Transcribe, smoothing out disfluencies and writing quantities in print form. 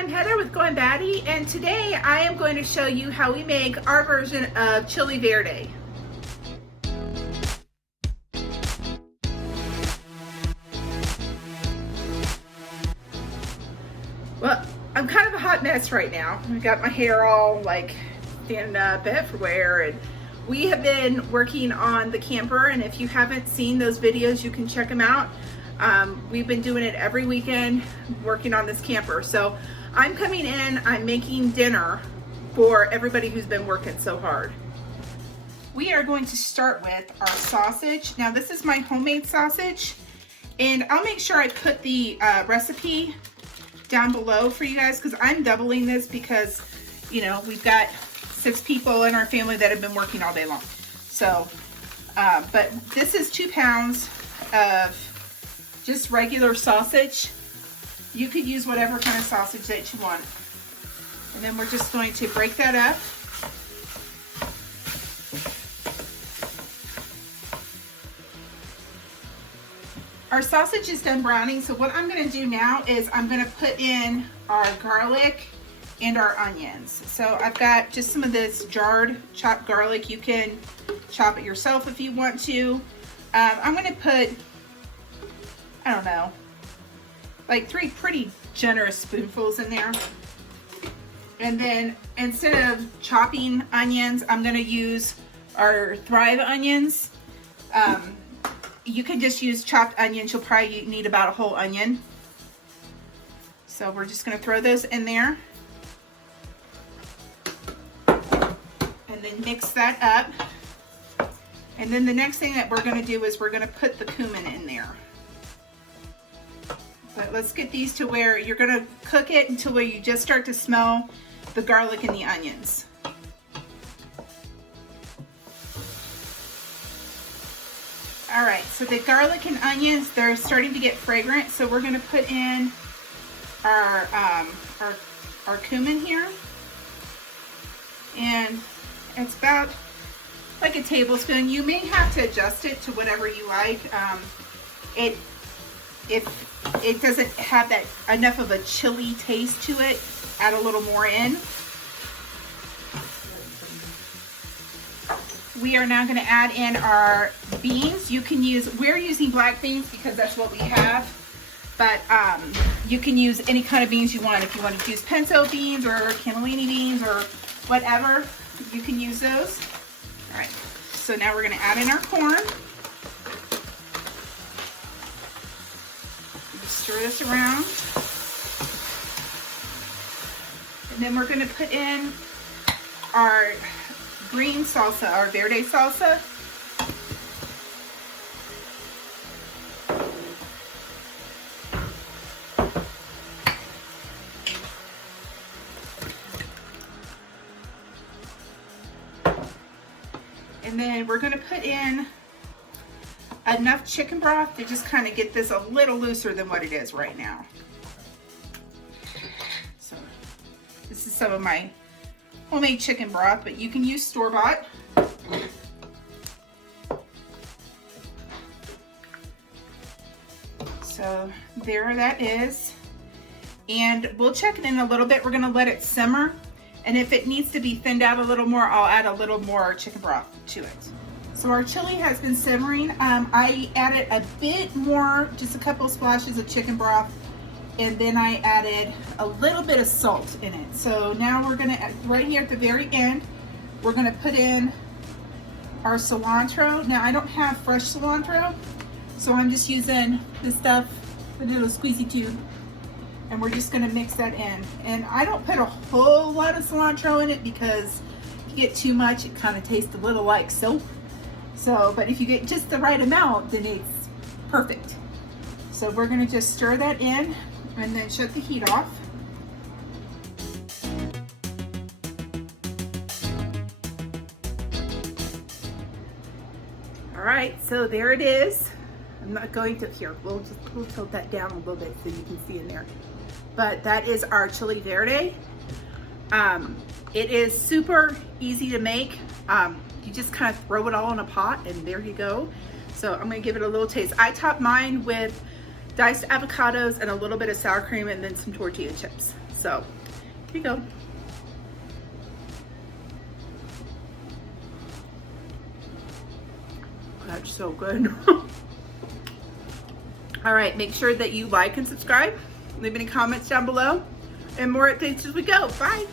I'm Heather with Going Batty, and today I am going to show you how we make our version of chili verde. Well, I'm kind of a hot mess right now. I've got my hair all like standing up everywhere, and we have been working on the camper, and if you haven't seen those videos, you can check them out. We've been doing it every weekend, working on this camper. So I'm coming in, I'm making dinner for everybody who's been working so hard. We are going to start with our sausage. Now this is my homemade sausage, and I'll make sure I put the recipe down below for you guys, because I'm doubling this because, you know, we've got 6 people in our family that have been working all day long. So, but this is 2 pounds of just regular sausage. You could use whatever kind of sausage that you want. And then we're just going to break that up. Our sausage is done browning, so what I'm going to do now is I'm going to put in our garlic and our onions. So I've got just some of this jarred chopped garlic. You can chop it yourself if you want to. I'm going to put, I don't know, like 3 pretty generous spoonfuls in there. And then instead of chopping onions, I'm going to use our Thrive onions. You can just use chopped onions. You'll probably need about a whole onion. So we're just going to throw those in there. And then mix that up. And then the next thing that we're going to do is we're going to put the cumin in there. But let's get these to where you're going to cook it until where you just start to smell the garlic and the onions. All right, so the garlic and onions, they're starting to get fragrant, so we're going to put in our cumin here. And it's about like a tablespoon. You may have to adjust it to whatever you like. If it doesn't have that enough of a chili taste to it, add a little more in. We are now going to add in our beans. You can use, we're using black beans because that's what we have, but you can use any kind of beans you want. If you want to use pinto beans or cannellini beans or whatever, you can use those. All right, so now we're going to add in our corn. Stir this around. And then we're going to put in our green salsa, our Verde salsa. And then we're going to put in enough chicken broth to just kind of get this a little looser than what it is right now. So this is some of my homemade chicken broth, but you can use store-bought. So there that is. And we'll check it in a little bit. We're going to let it simmer. And if it needs to be thinned out a little more, I'll add a little more chicken broth to it. So our chili has been simmering. I added a bit more, just a couple of splashes of chicken broth, and then I added a little bit of salt in it. So now we're gonna, right here at the very end, we're gonna put in our cilantro. Now I don't have fresh cilantro, so I'm just using this stuff, the little squeezy tube, and we're just gonna mix that in. And I don't put a whole lot of cilantro in it because if you get too much, it kind of tastes a little like soap. So, but if you get just the right amount, then it's perfect. So we're gonna just stir that in and then shut the heat off. All right, so there it is. I'm not going to, here, we'll tilt that down a little bit so you can see in there. But that is our chili verde. It is super easy to make. You just kind of throw it all in a pot and there you go. So I'm gonna give it a little taste. I top mine with diced avocados, and a little bit of sour cream, and then some tortilla chips. So here you go. That's so good. All right, make sure that you like and subscribe. Leave any comments down below, and more updates as we go. Bye.